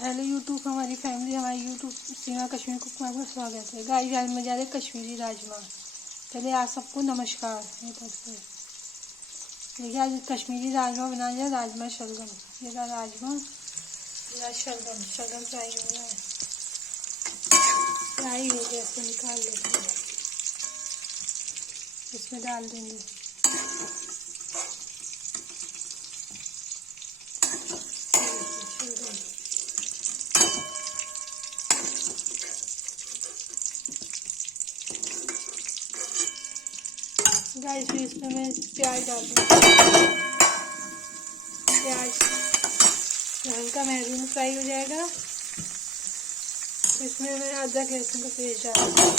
Hello YouTube हमारी family, हमारे YouTube सीमा Kashmir cook में आपका स्वागत है। गाइस आज मैं जा रहे कश्मीरी राजमा। पहले आप सबको नमस्कार। ये दोस्तों देखिए आज कश्मीरी राजमा बनाया जाए, राजमा शलगम। ये रहा राजमा, ये शलगम। शलगम फ्राई हो रहा है, फ्राई हो गया, इसको निकाल लेते हैं। इसमें डाल देंगे गाइस। फिर इसमें मैं प्याज डाल दूँगी। प्याज हल्का मैरून फ्राई हो जाएगा। इसमें मैं अदरक लहसुन का पेस्ट डाल दूँगी।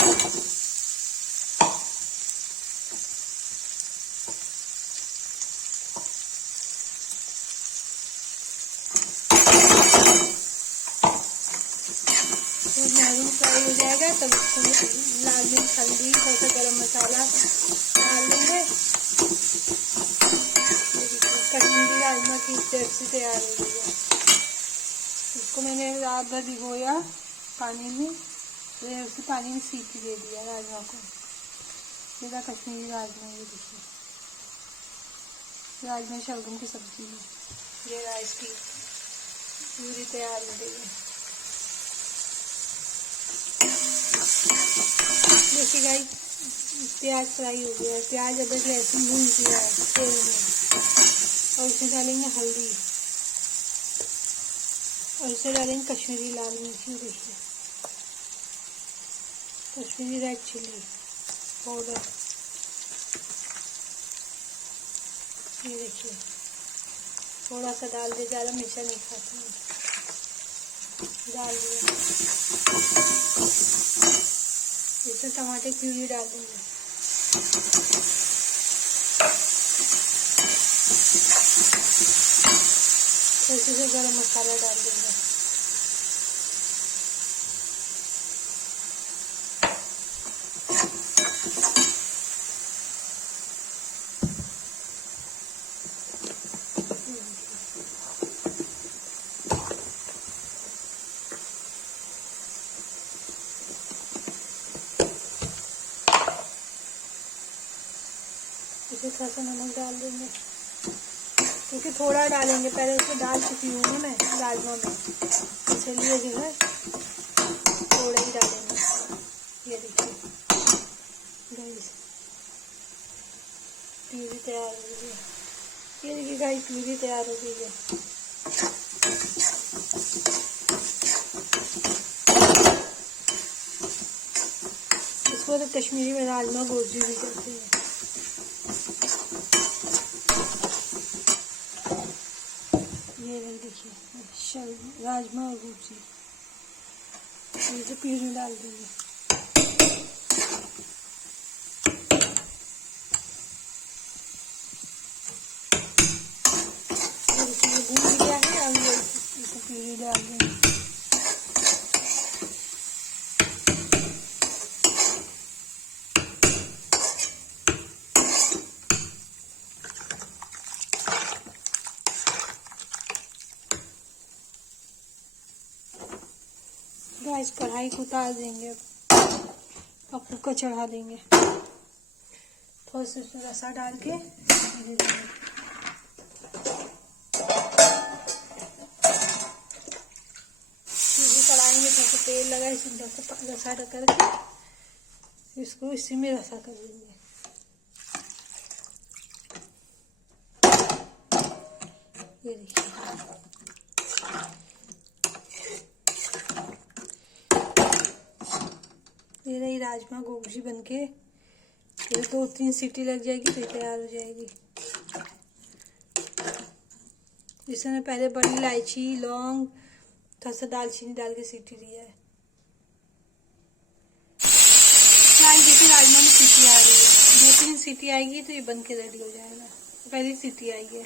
मैरून फ्राई हो जाएगा तब इसको लाल मिर्च, हल्दी, थोड़ा सा गरम मसाला डाल देंगे। कश्मीरी राजमा की रेसिपी तैयार हो गई है। इसको मैंने रात भर भिगोया पानी में, फिर उसी पानी में सीटी दे दिया राजमा को। ये कश्मीरी राजमा, ये देखिए राजमा शलगम की सब्जी है। ये राइस की पूरी तैयार हो गई है। देखिए गाइस प्याज फ्राई हो गया है। प्याज अदरक लहसुन भून दिया है तेल में, और इसमें डालेंगे हल्दी, और इसमें डालेंगे कश्मीरी लाल मिर्ची। देखिए कश्मीरी रेड चिली पाउडर, ये देखिए थोड़ा सा डाल दे, ज़्यादा मिर्चा नहीं खाते हैं, डाल दिया। इसमें टमाटर प्यूरी डाल देंगे। थोड़ी सी गरम मसाला डाल देंगे। इसमें थोड़ा सा नमक डाल देंगे, क्योंकि थोड़ा डालेंगे, पहले उसमें डाल चुकी हूँ ना मैं राजमा में, इसलिए जो है थोड़ा ही डालेंगे। ये देखिए गाइस प्यूरी तैयार हो गई है। ये देखिए गाइस प्यूरी तैयार हो गई है। इसको तो कश्मीरी में राजमा गोजी भी कहते हैं। ये देखिए राजमा और गोजी, ये तो प्यूरी डाल देंगे। ये भून गया है, अब ये इसको प्यूरी डाल देंगे। गैस कढ़ाई को उतार देंगे और कुकर चढ़ा देंगे। थोड़ा सा उसमें रसा डाल के दे देंगे। कढ़ाई में थोड़ा सा तेल लगा, इसमें रसा करके इसको इसी में रसा कर देंगे। ये देखिए ये रही राजमा गोभी बनके, ये 2-3 सीटी लग जाएगी तो तैयार हो जाएगी। जिसमें मैं पहले बड़ी इलायची, लौंग, थोड़ा सा दालचीनी डाल के सीटी दिया है। देखिए राजमा में सीटी आ रही है, 2-3 सीटी आएगी तो ये बन के रेडी हो जाएगा। पहली सीटी आई है।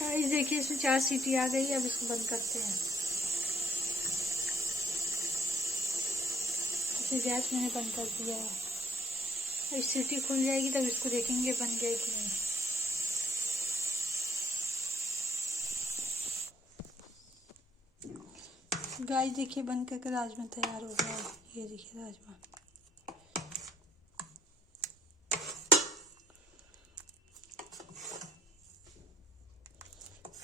गाइस देखिए इसमें 4 सीटी आ गई। अब इसको बंद करते हैं। इसे गैस मैंने बंद कर दिया है। अब सीटी खुल जाएगी तब इसको देखेंगे बन गया कि नहीं। गाइस देखिए बन करके राजमा तैयार हो गया है। ये देखिए राजमा।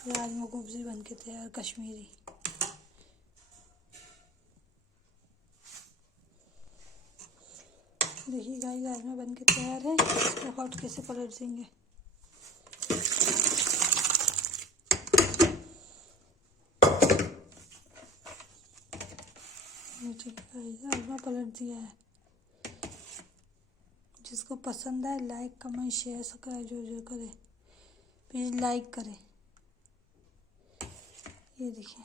राजमा गुब्जी बन के तैयार कश्मीरी। देखिए गाइस राजमा बन के तैयार है। इसको हॉट कैसे पलट देंगे। राजमा पलट दिया है। जिसको पसंद है लाइक कमेंट शेयर सब्सक्राइब जो करे, प्लीज़ लाइक करें। ये देखिए।